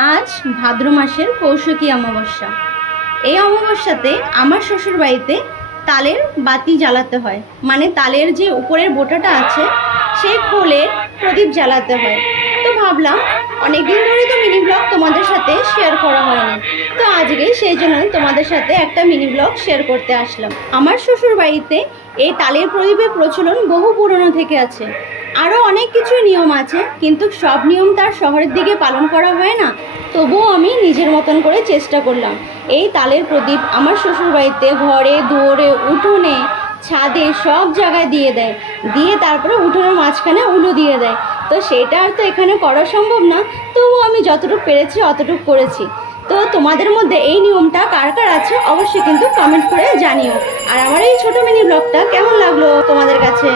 আজ ভাদ্র মাসের কৌশকী অমাবস্যা। এই অমাবস্যাতে আমার শ্বশুর বাড়িতে তালের বাতি জ্বালাতে হয়। মানে তালের যে উপরের বোটাটা আছে, সেই খোলের প্রদীপ জ্বালাতে হয়। তো ভাবলাম, অনেকদিন ধরে তো মিনি ব্লগ তোমাদের সাথে শেয়ার করা হয়নি। তো আজকে সেই জন্য তোমাদের সাথে একটা মিনি ব্লগ শেয়ার করতে আসলাম। আমার শ্বশুর বাড়িতে এই তালের প্রদীপের প্রচলন বহু পুরনো থেকে আছে। আরও অনেক কিছু নিয়ম আছে, কিন্তু সব নিয়ম তার শহরের দিকে পালন করা হয় না। তবুও আমি নিজের মতন করে চেষ্টা করলাম। এই তালের প্রদীপ আমার শ্বশুরবাড়িতে ঘরে, দুয়ারে, উঠোনে, ছাদে সব জায়গায় দিয়ে দেয়। দিয়ে তারপরে উঠোনের মাঝখানে উলু দিয়ে দেয়। তো সেটা আর তো এখানে করা সম্ভব না, তবুও আমি যতটুকু পেরেছি অতটুকু করেছি। তো তোমাদের মধ্যে এই নিয়মটা কার কার আছে অবশ্যই কিন্তু কমেন্ট করে জানিও। আর আমার এই ছোটো মিনি ব্লগটা কেমন লাগল তোমাদের কাছে?